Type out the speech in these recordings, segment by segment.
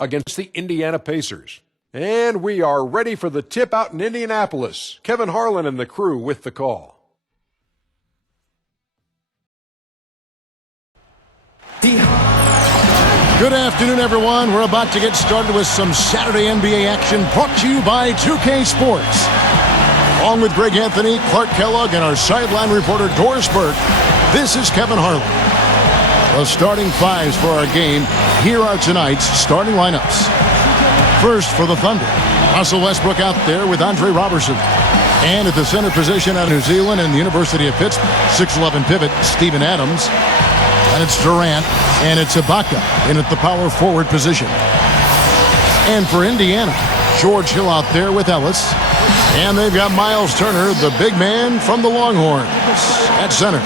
against the Indiana Pacers. And we are ready for the tip out in Indianapolis. Kevin Harlan and the crew with the call. Good afternoon, everyone. We're about to get started with some Saturday NBA action brought to you by 2K Sports. Along with Greg Anthony, Clark Kellogg, and our sideline reporter, Doris Burke, this is Kevin Harlan. The starting fives for our game. Here are tonight's starting lineups. First for the Thunder, Russell Westbrook out there with Andre Robertson. And at the center position out of New Zealand and the University of Pittsburgh, 6'11" pivot, Steven Adams. And it's Durant, and it's Ibaka in at the power forward position. And for Indiana, George Hill out there with Ellis. And they've got Miles Turner, the big man from the Longhorns, at center.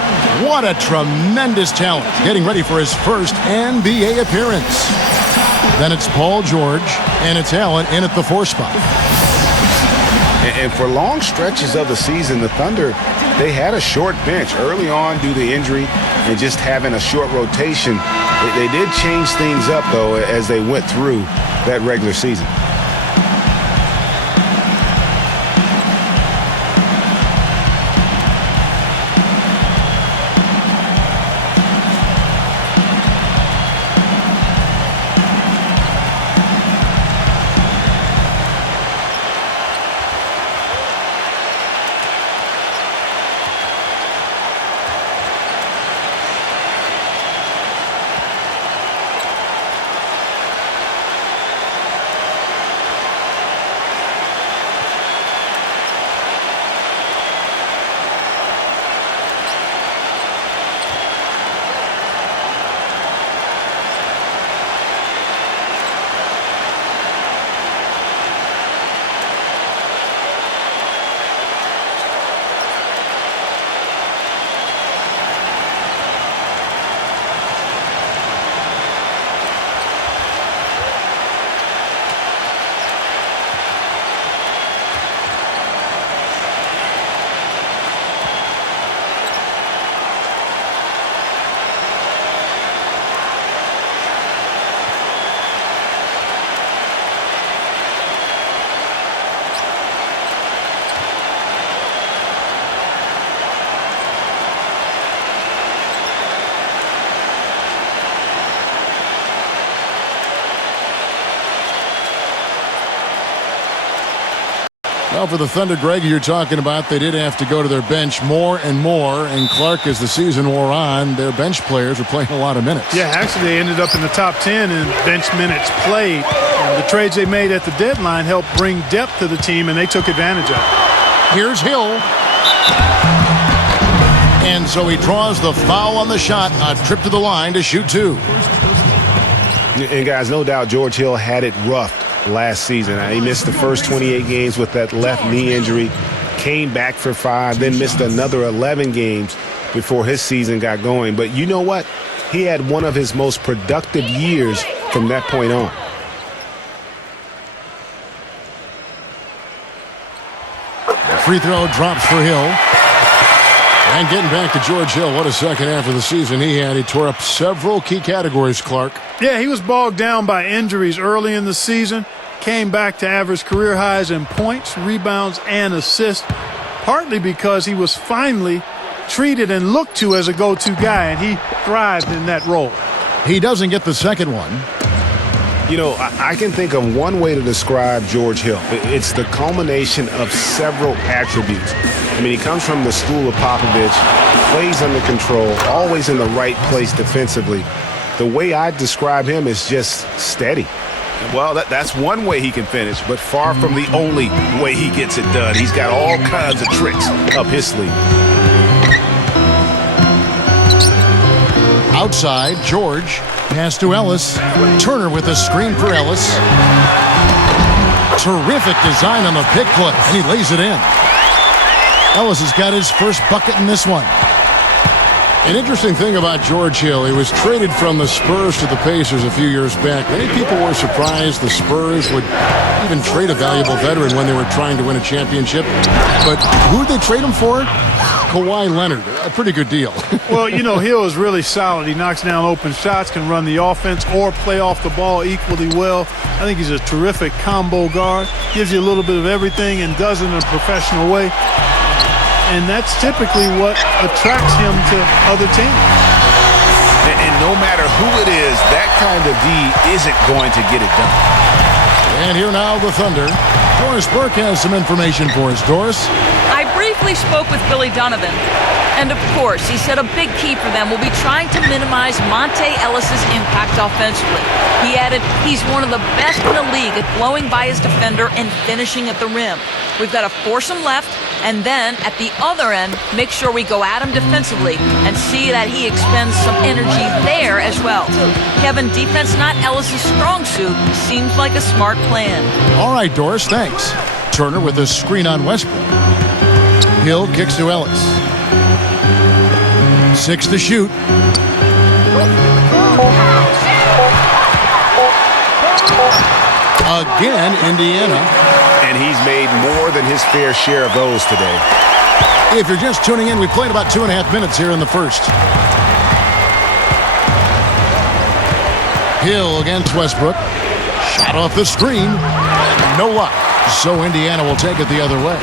What a tremendous talent, getting ready for his first NBA appearance. Then it's Paul George, and it's Allen in at the 4 spot. And for long stretches of the season, the Thunder, they had a short bench early on due to injury and just having a short rotation. They did change things up, though, as they went through that regular season. Well, for the Thunder, Greg, you're talking about, they did have to go to their bench more and more. And Clark, as the season wore on, their bench players were playing a lot of minutes. Yeah, actually, they ended up in the top 10 in bench minutes played. And the trades they made at the deadline helped bring depth to the team, and they took advantage of it. Here's Hill. And so he draws the foul on the shot, a trip to the line to shoot 2. And, guys, no doubt George Hill had it rough last season. He missed the first 28 games with that left knee injury, came back for 5, then missed another 11 games before his season got going. But you know what? He had one of his most productive years from that point on. The free throw drops for Hill. And getting back to George Hill, what a second half of the season he had. He tore up several key categories, Clark. Yeah, he was bogged down by injuries early in the season, came back to average career highs in points, rebounds, and assists, partly because he was finally treated and looked to as a go-to guy, and he thrived in that role. He doesn't get the second one. You know, I can think of one way to describe George Hill. It's the culmination of several attributes. I mean, he comes from the school of Popovich, plays under control, always in the right place defensively. The way I describe him is just steady. Well, that's one way he can finish, but far from the only way he gets it done. He's got all kinds of tricks up his sleeve. Outside, George. Pass to Ellis. Turner with a screen for Ellis. Terrific design on the pick play, and he lays it in. Ellis has got his first bucket in this one. An interesting thing about George Hill, he was traded from the Spurs to the Pacers a few years back. Many people were surprised the Spurs would even trade a valuable veteran when they were trying to win a championship. But who'd they trade him for? Kawhi Leonard. A pretty good deal. Well, you know, Hill is really solid. He knocks down open shots, can run the offense or play off the ball equally well. I think he's a terrific combo guard. Gives you a little bit of everything and does it in a professional way. And that's typically what attracts him to other teams. And no matter who it is, that kind of D isn't going to get it done. And here now the Thunder. Doris Burke has some information for us. Doris? I briefly spoke with Billy Donovan, and of course, he said a big key for them will be trying to minimize Monte Ellis's impact offensively. He added, he's one of the best in the league at blowing by his defender and finishing at the rim. We've got to force him left, and then at the other end, make sure we go at him defensively and see that he expends some energy there as well. Kevin, defense not Ellis's strong suit seems like a smart plan. All right, Doris, thanks. Turner with a screen on Westbrook. Hill kicks to Ellis. 6 to shoot. Again, Indiana. And he's made more than his fair share of those today. If you're just tuning in, we played about 2.5 minutes here in the first. Hill against Westbrook. Shot off the screen. No luck. So Indiana will take it the other way.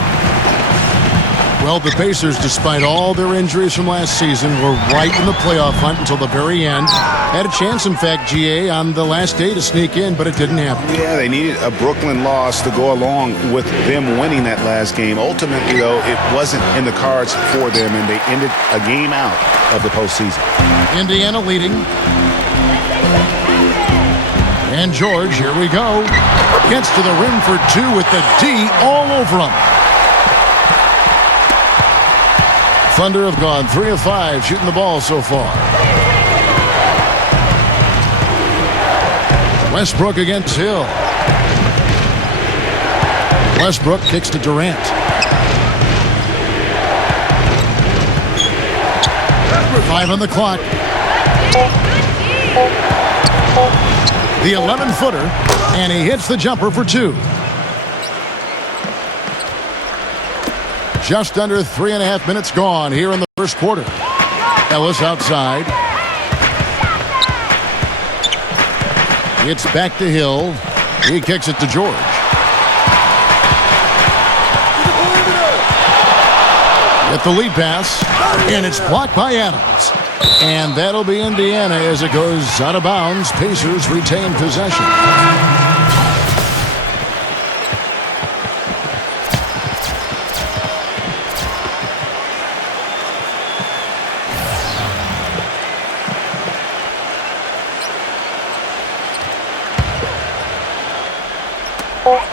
Well, the Pacers, despite all their injuries from last season, were right in the playoff hunt until the very end. Had a chance, in fact, GA, on the last day to sneak in, but it didn't happen. Yeah, they needed a Brooklyn loss to go along with them winning that last game. Ultimately, though, it wasn't in the cards for them, and they ended a game out of the postseason. Indiana leading. And George, here we go. Gets to the rim for 2 with the D all over him. Thunder have gone 3 of 5 shooting the ball so far. Westbrook against Hill. Westbrook kicks to Durant. Five on the clock. The 11-footer, and he hits the jumper for 2. Just under 3.5 minutes gone here in the first quarter. Ellis outside. It's back to Hill. He kicks it to George. Get the lead pass, and it's blocked by Adams. And that'll be Indiana as it goes out of bounds. Pacers retain possession.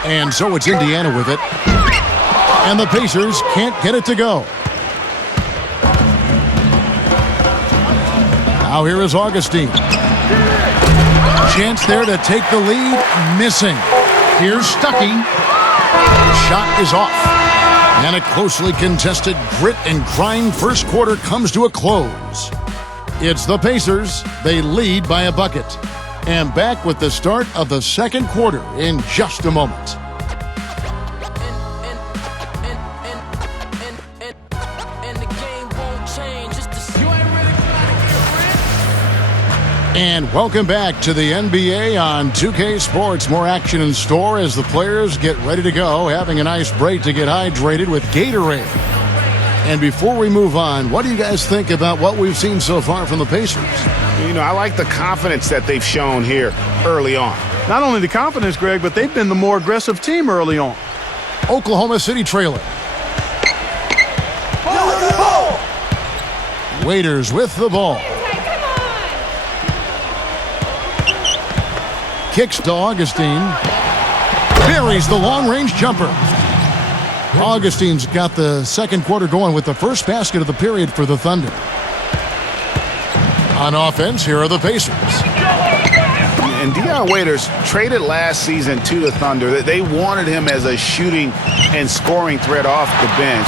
And so it's Indiana with it. And the Pacers can't get it to go. Now here is Augustine. Chance there to take the lead. Missing. Here's Stuckey. Shot is off. And a closely contested grit and grind first quarter comes to a close. It's the Pacers. They lead by a bucket. And back with the start of the second quarter in just a moment. And welcome back to the NBA on 2K Sports. More action in store as the players get ready to go, having a nice break to get hydrated with Gatorade. And before we move on, what do you guys think about what we've seen so far from the Pacers? You know, I like the confidence that they've shown here early on. Not only the confidence, Greg, but they've been the more aggressive team early on. Oklahoma City trailing. Waiters with the ball. Kicks to Augustine. Buries the long-range jumper. Augustine's got the second quarter going with the first basket of the period for the Thunder. On offense, here are the Pacers. And Dion Waiters traded last season to the Thunder. They wanted him as a shooting and scoring threat off the bench.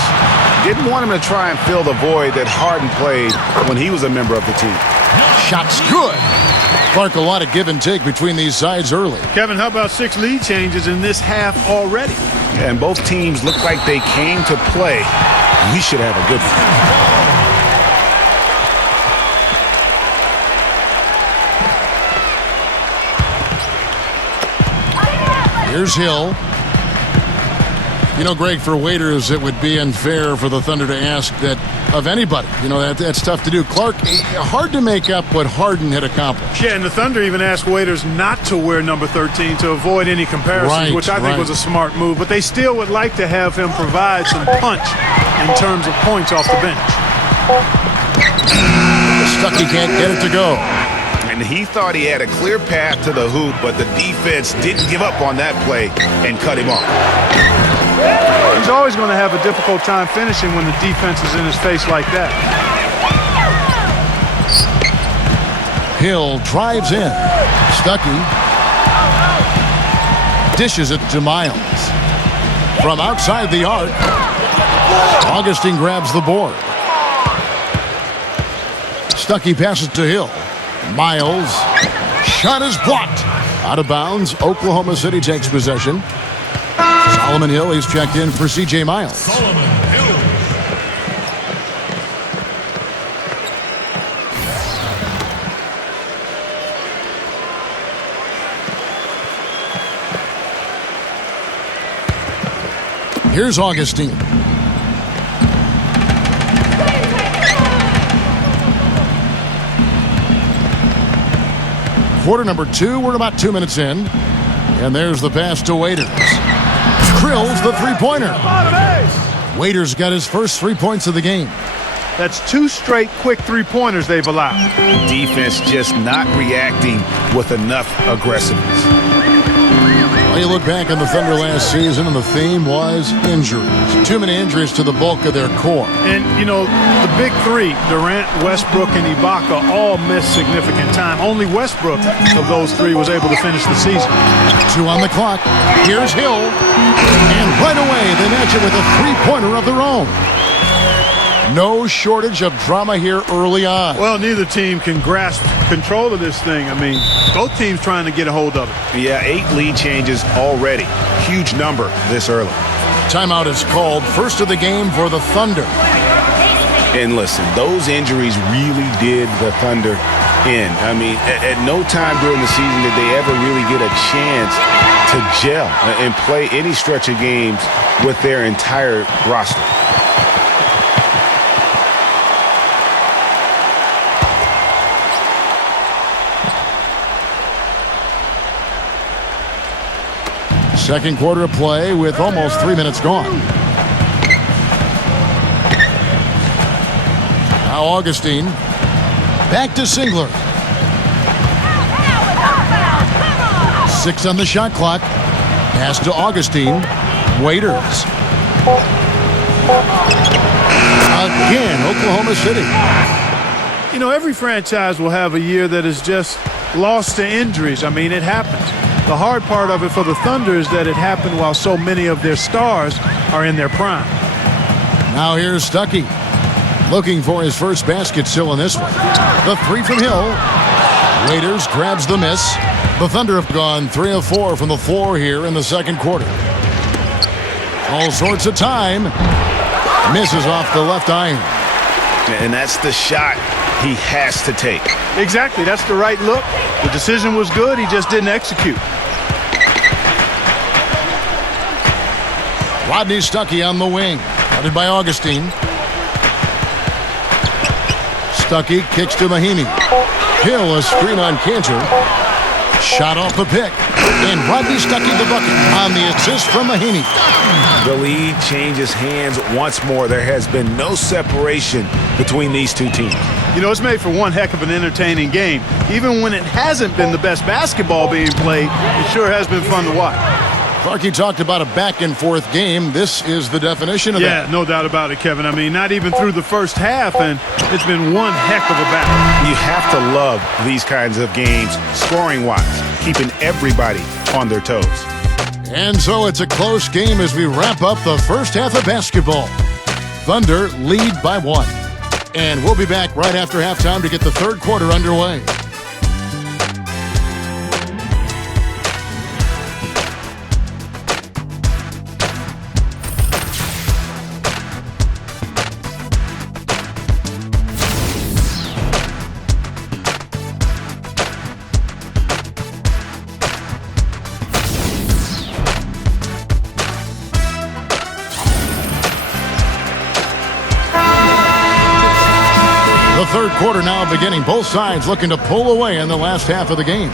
Didn't want him to try and fill the void that Harden played when he was a member of the team. Shot's good. Clark, a lot of give and take between these sides early. Kevin, how about 6 lead changes in this half already? And both teams look like they came to play. We should have a good one. Here's Hill. You know, Greg, for Waiters, it would be unfair for the Thunder to ask that of anybody. You know, that's tough to do. Clark, hard to make up what Harden had accomplished. Yeah, and the Thunder even asked Waiters not to wear number 13 to avoid any comparisons, which I think was a smart move. But they still would like to have him provide some punch in terms of points off the bench. Stuckey can't get it to go. And he thought he had a clear path to the hoop, but the defense didn't give up on that play and cut him off. He's always going to have a difficult time finishing when the defense is in his face like that. Hill drives in. Stuckey dishes it to Miles. From outside the arc, Augustine grabs the board. Stuckey passes to Hill. Miles, shot is blocked. Out of bounds, Oklahoma City takes possession. Solomon Hill, he's checked in for C.J. Miles. Here's Augustine. Quarter number 2, we're about 2 minutes in. And there's the pass to Waiters. Drills the three-pointer. Waiters got his first 3 points of the game. That's 2 straight quick three-pointers they've allowed. Defense just not reacting with enough aggressiveness. Well, you look back on the Thunder last season, and the theme was injuries. Too many injuries to the bulk of their core. And, you know, the big 3, Durant, Westbrook, and Ibaka, all missed significant time. Only Westbrook of those 3 was able to finish the season. 2 on the clock. Here's Hill. And right away, they match it with a three-pointer of their own. No shortage of drama here early on. Well, neither team can grasp control of this thing. I mean, both teams trying to get a hold of it. Yeah, 8 lead changes already. Huge number this early. Timeout is called. First of the game for the Thunder. And listen, those injuries really did the Thunder in. I mean, at no time during the season did they ever really get a chance to gel and play any stretch of games with their entire roster. Second quarter of play with almost 3 minutes gone. Now Augustine. Back to Singler. 6 on the shot clock. Pass to Augustine. Waiters. Again, Oklahoma City. You know, every franchise will have a year that is just lost to injuries. I mean, it happens. The hard part of it for the Thunder is that it happened while so many of their stars are in their prime. Now here's Stuckey. Looking for his first basket still in this one. The 3 from Hill. Waiters grabs the miss. The Thunder have gone 3 of 4 from the floor here in the second quarter. All sorts of time. Misses off the left iron. And that's the shot he has to take. Exactly. That's the right look. The decision was good. He just didn't execute. Rodney Stuckey on the wing. Guarded by Augustine. Stuckey kicks to Mahinmi. Hill, a screen on Cantor. Shot off the pick. And Rodney Stuckey the bucket on the assist from Mahinmi. The lead changes hands once more. There has been no separation between these two teams. You know, it's made for one heck of an entertaining game. Even when it hasn't been the best basketball being played, it sure has been fun to watch. Clarkie talked about a back-and-forth game. This is the definition of that. Yeah, no doubt about it, Kevin. I mean, not even through the first half, and it's been one heck of a battle. You have to love these kinds of games, scoring-wise, keeping everybody on their toes. And so it's a close game as we wrap up the first half of basketball. Thunder lead by 1. And we'll be back right after halftime to get the third quarter underway. The third quarter now beginning. Both sides looking to pull away in the last half of the game.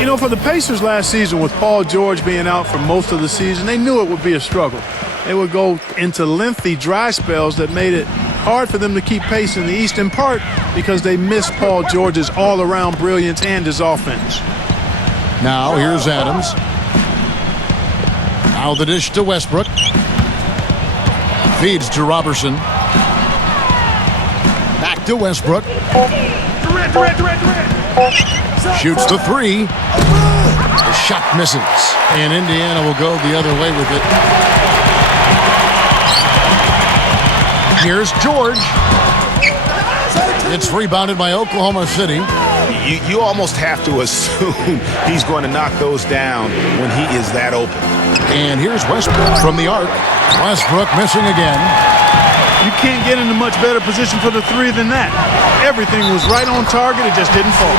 You know, for the Pacers last season, with Paul George being out for most of the season, they knew it would be a struggle. They would go into lengthy dry spells that made it hard for them to keep pace in the East, in part because they missed Paul George's all-around brilliance and his offense. Now here's Adams. Now the dish to Westbrook. Feeds to Robertson. Back to Westbrook. Shoots the 3. The shot misses. And Indiana will go the other way with it. Here's George. It's rebounded by Oklahoma City. You almost have to assume he's going to knock those down when he is that open. And here's Westbrook from the arc. Westbrook missing again. You can't get in a much better position for the 3 than that. Everything was right on target. It just didn't fall.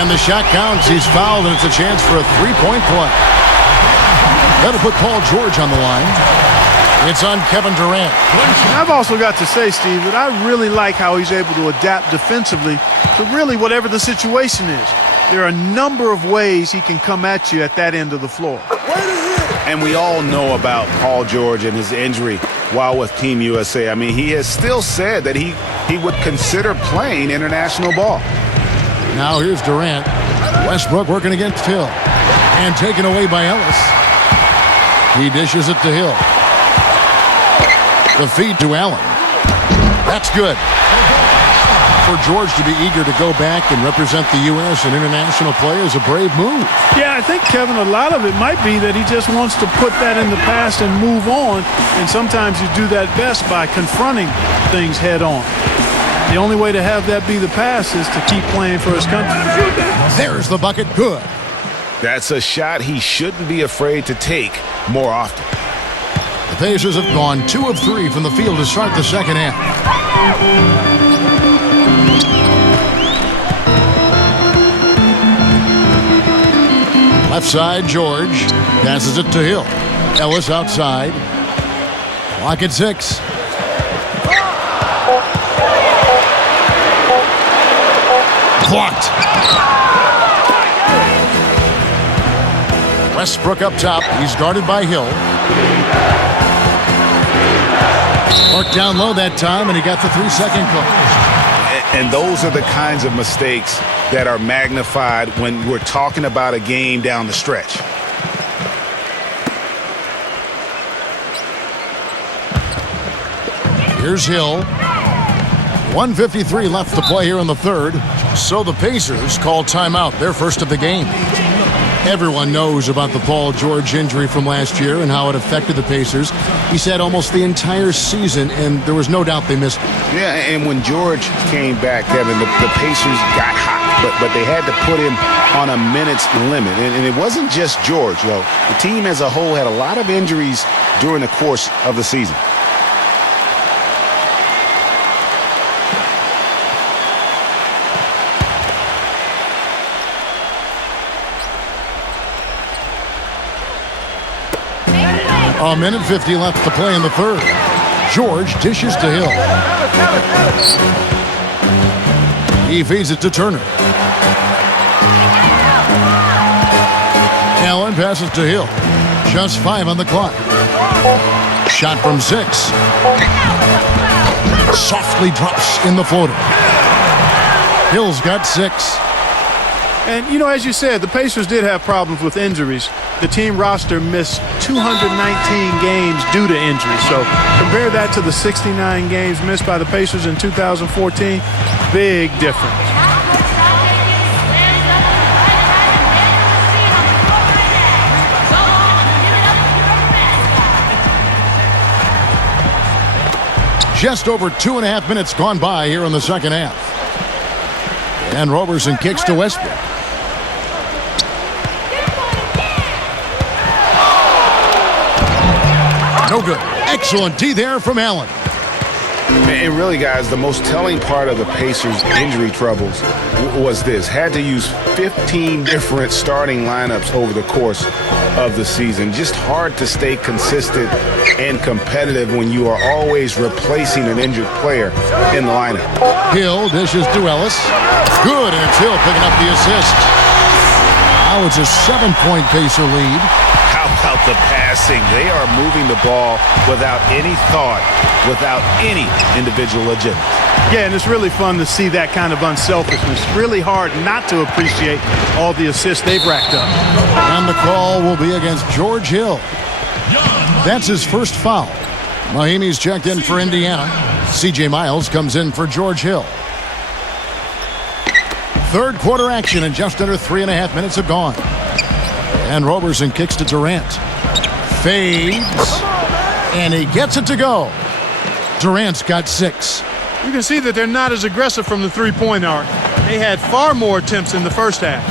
And the shot counts. He's fouled, and it's a chance for a three-point play. That'll put Paul George on the line. It's on Kevin Durant. And I've also got to say, Steve, that I really like how he's able to adapt defensively to really whatever the situation is. There are a number of ways he can come at you at that end of the floor. And we all know about Paul George and his injury while with Team USA. I mean, he has still said that he would consider playing international ball. Now here's Durant. Westbrook working against Hill. And taken away by Ellis. He dishes it to Hill. The feed to Allen. That's good. For George to be eager to go back and represent the U.S. in international play is a brave move. Yeah, I think, Kevin, a lot of it might be that he just wants to put that in the past and move on. And sometimes you do that best by confronting things head on. The only way to have that be the past is to keep playing for his country. There's the bucket. Good. That's a shot he shouldn't be afraid to take more often. The Pacers have gone 2 of 3 from the field to start the second half. Left side, George passes it to Hill. Ellis outside. Clock at 6. Blocked. Westbrook up top. He's guarded by Hill. Marked down low that time, and he got the 3-second call. And those are the kinds of mistakes that are magnified when we're talking about a game down the stretch. Here's Hill. 1:53 left to play here in the third. So the Pacers call timeout, their first of the game. Everyone knows about the Paul George injury from last year and how it affected the Pacers. He said almost the entire season, and there was no doubt they missed it. Yeah, and when George came back, Kevin, the Pacers got hot, but they had to put him on a minutes limit. And it wasn't just George, though. The team as a whole had a lot of injuries during the course of the season. A minute 50 left to play in the third. George dishes to Hill. He feeds it to Turner. Allen passes to Hill. Just 5 on the clock. Shot from 6. Softly drops in the floater. Hill's got 6. And, you know, as you said, the Pacers did have problems with injuries. The team roster missed 219 games due to injury. So compare that to the 69 games missed by the Pacers in 2014. Big difference. Just over 2.5 minutes gone by here in the second half. And Roberson kicks to Westbrook. No good. Excellent D there from Allen. And really, guys, the most telling part of the Pacers' injury troubles was this. Had to use 15 different starting lineups over the course of the season. Just hard to stay consistent and competitive when you are always replacing an injured player in the lineup. Hill dishes to Ellis. Good, and it's Hill picking up the assist. Now it's a 7-point Pacer lead. How about the passing? They are moving the ball without any thought, without any individual agenda. Yeah, and it's really fun to see that kind of unselfishness. Really hard not to appreciate all the assists they've racked up. And the call will be against George Hill. That's his first foul. Mahimi's checked in for Indiana. C.J. Miles comes in for George Hill. Third quarter action, and just under 3.5 minutes have gone. And Roberson kicks to Durant. Fades. And he gets it to go. Durant's got 6. You can see that they're not as aggressive from the three-point arc. They had far more attempts in the first half.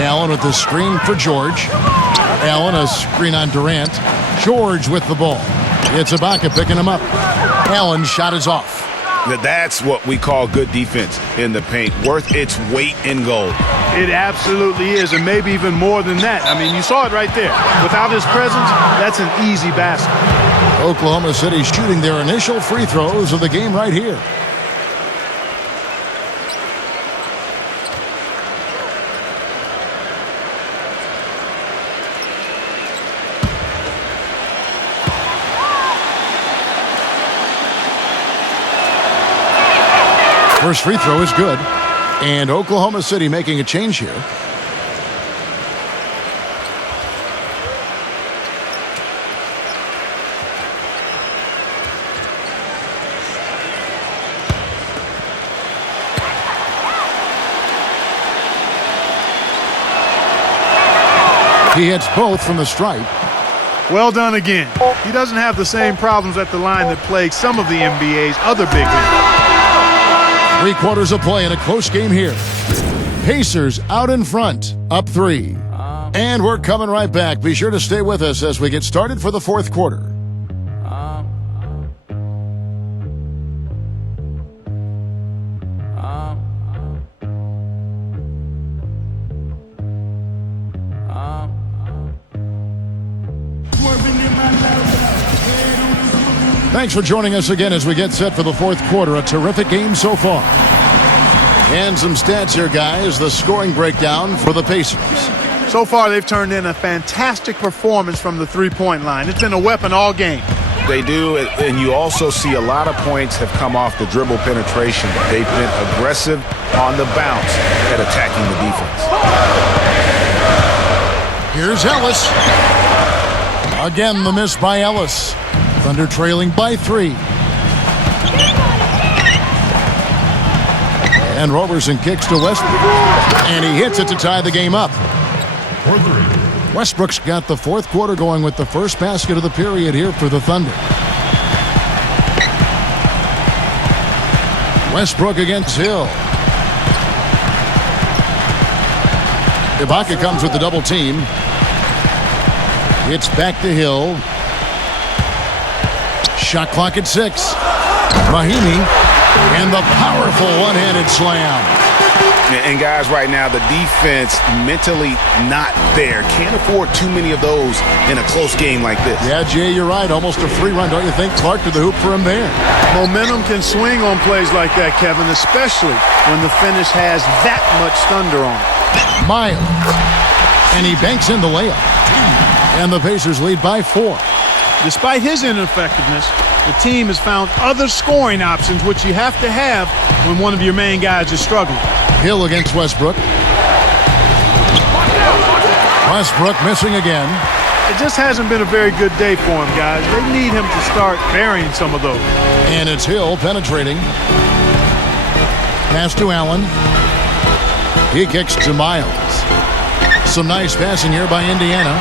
Allen with the screen for George. Allen a screen on Durant. George with the ball. It's Ibaka picking him up. Allen's shot is off. That's what we call good defense in the paint, worth its weight in gold. It absolutely is, and maybe even more than that. I mean, you saw it right there. Without his presence, that's an easy basket. Oklahoma City shooting their initial free throws of the game right here. First free throw is good. And Oklahoma City making a change here. He hits both from the stripe. Well done again. He doesn't have the same problems at the line that plague some of the NBA's other big men. 3 quarters of play in a close game here. Pacers out in front, up 3. And we're coming right back. Be sure to stay with us as we get started for the fourth quarter. Thanks for joining us again as we get set for the fourth quarter. A terrific game so far. And some stats here, guys. The scoring breakdown for the Pacers. So far, they've turned in a fantastic performance from the three-point line. It's been a weapon all game. They do, and you also see a lot of points have come off the dribble penetration. They've been aggressive on the bounce at attacking the defense. Here's Ellis. Again, the miss by Ellis. Thunder trailing by 3. And Roberson kicks to Westbrook. And he hits it to tie the game up. Westbrook's got the fourth quarter going with the first basket of the period here for the Thunder. Westbrook against Hill. Ibaka comes with the double team. It's back to Hill. Shot clock at 6. Mahimi and the powerful one-handed slam. And guys, right now the defense mentally not there. Can't afford too many of those in a close game like this. Yeah, Jay, you're right. Almost a free run, don't you think? Clark to the hoop for him there. Momentum can swing on plays like that, Kevin, especially when the finish has that much thunder on it. Miles. And he banks in the layup. And the Pacers lead by 4. Despite his ineffectiveness, the team has found other scoring options, which you have to have when one of your main guys is struggling. Hill against Westbrook. Westbrook missing again. It just hasn't been a very good day for him, guys. They need him to start burying some of those. And it's Hill penetrating. Pass to Allen. He kicks to Miles. Some nice passing here by Indiana.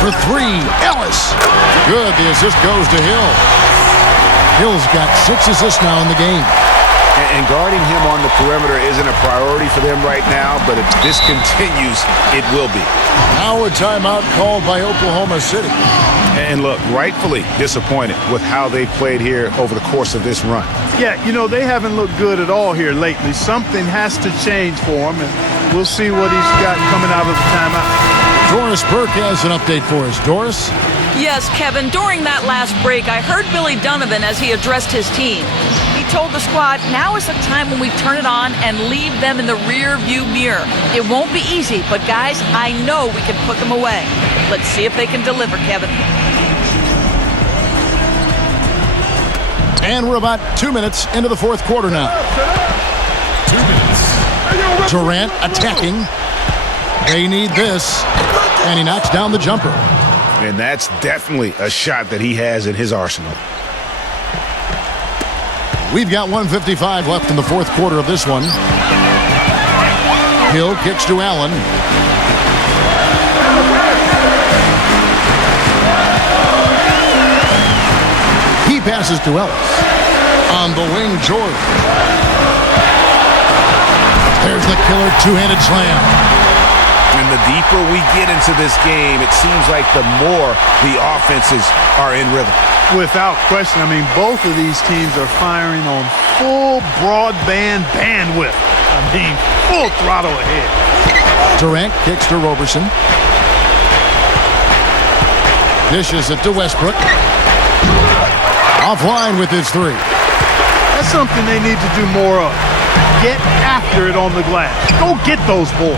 For three, Ellis. Good, the assist goes to Hill. Hill's got 6 assists now in the game. And guarding him on the perimeter isn't a priority for them right now, but if this continues, it will be. Now a timeout called by Oklahoma City. And look, rightfully disappointed with how they played here over the course of this run. Yeah, you know, they haven't looked good at all here lately. Something has to change for him, and we'll see what he's got coming out of the timeout. Doris Burke has an update for us. Doris? Yes, Kevin, during that last break, I heard Billy Donovan as he addressed his team. He told the squad, now is the time when we turn it on and leave them in the rear view mirror. It won't be easy, but guys, I know we can put them away. Let's see if they can deliver, Kevin. And we're about 2 minutes into the fourth quarter now. 2 minutes. Durant attacking. They need this. And he knocks down the jumper. And that's definitely a shot that he has in his arsenal. We've got 1:55 left in the fourth quarter of this one. Hill kicks to Allen. He passes to Ellis. On the wing, George. There's the killer two-handed slam. And the deeper we get into this game, it seems like the more the offenses are in rhythm. Without question, I mean, both of these teams are firing on full broadband bandwidth. I mean, full throttle ahead. Durant kicks to Roberson. Dishes it to Westbrook. Offline with his three. That's something they need to do more of. Get after it on the glass. Go get those boys.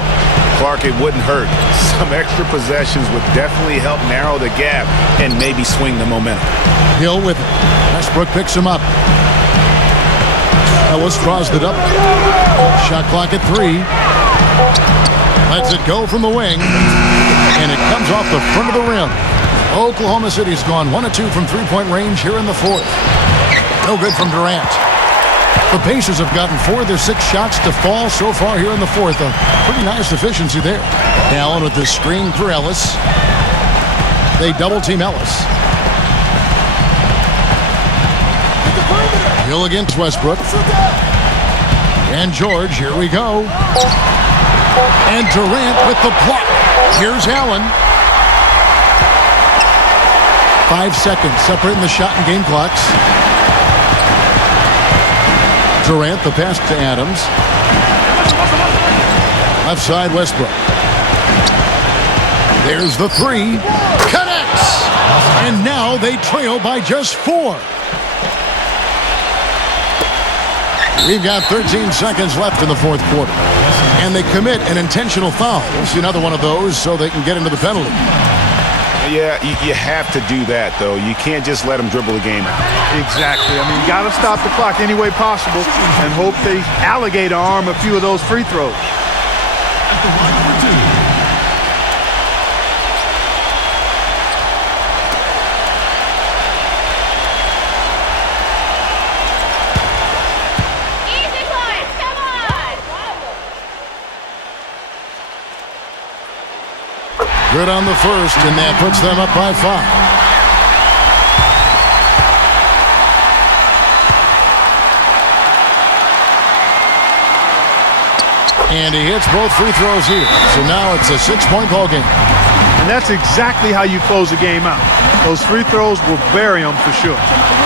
Clark, it wouldn't hurt. Some extra possessions would definitely help narrow the gap and maybe swing the momentum. Hill with it. Westbrook picks him up. Ellis draws it up. Shot clock at 3. Lets it go from the wing. And it comes off the front of the rim. Oklahoma City's gone 1 of 2 from three-point range here in the fourth. No good from Durant. The Pacers have gotten 4 of their 6 shots to fall so far here in the fourth. A pretty nice efficiency there. Allen with the screen for Ellis. They double-team Ellis. Hill against Westbrook. And George, here we go. And Durant with the block. Here's Allen. 5 seconds separating the shot and game clocks. Durant, the pass to Adams. Left side, Westbrook. There's the 3. Connects! And now they trail by just 4. We've got 13 seconds left in the fourth quarter. And they commit an intentional foul. We'll see another one of those so they can get into the penalty. Yeah, you have to do that, though. You can't just let them dribble the game out. Exactly. I mean, you got to stop the clock any way possible and hope they alligator arm a few of those free throws. Easy, boys. Come on. Good on the first, and that puts them up by 5. And he hits both free throws here. So now it's a 6-point ball game. And that's exactly how you close a game out. Those free throws will bury them for sure.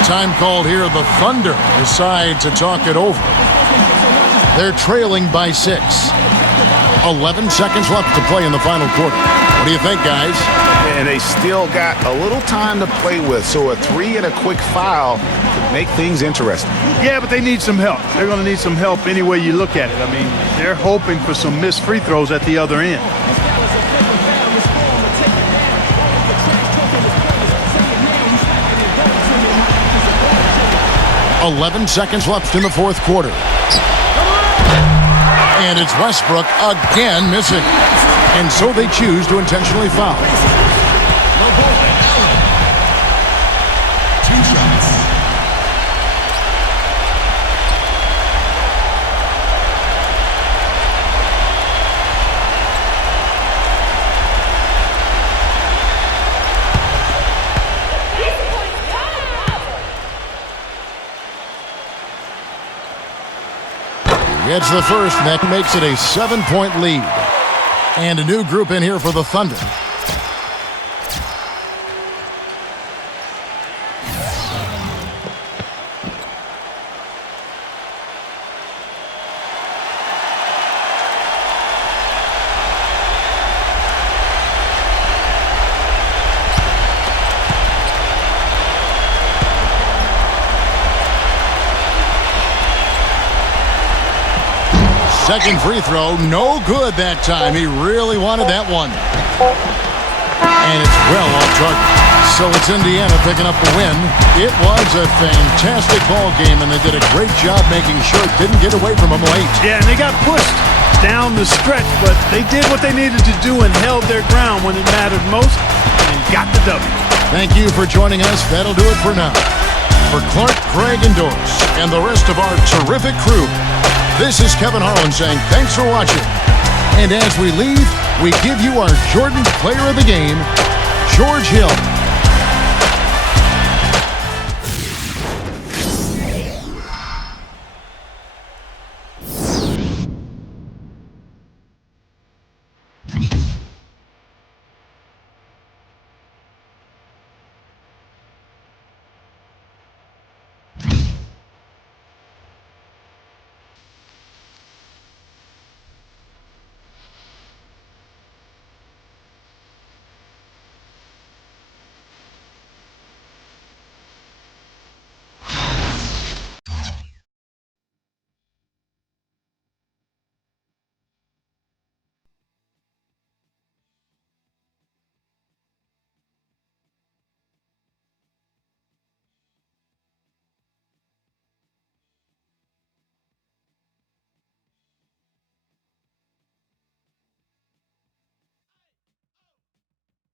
Time called here. The Thunder decide to talk it over. They're trailing by 6. 11 seconds left to play in the final quarter. What do you think, guys? And they still got a little time to play with, so a 3 and a quick foul could make things interesting. Yeah, but they need some help. They're going to need some help any way you look at it. I mean, they're hoping for some missed free throws at the other end. "11 seconds left in the fourth quarter. And it's Westbrook again missing. and so they choose to intentionally foul. Two shots. Gets the first, and that makes it a 7-point lead. And a new group in here for the Thunder. Second free throw, no good that time. He really wanted that one. And it's well off target. So it's Indiana picking up the win. It was a fantastic ball game, and they did a great job making sure it didn't get away from them late. Yeah, and they got pushed down the stretch, but they did what they needed to do and held their ground when it mattered most and got the W. Thank you for joining us. That'll do it for now. For Clark, Craig, and Doris, and the rest of our terrific crew, this is Kevin Harlan saying thanks for watching. And as we leave, we give you our Jordan Player of the Game, George Hill.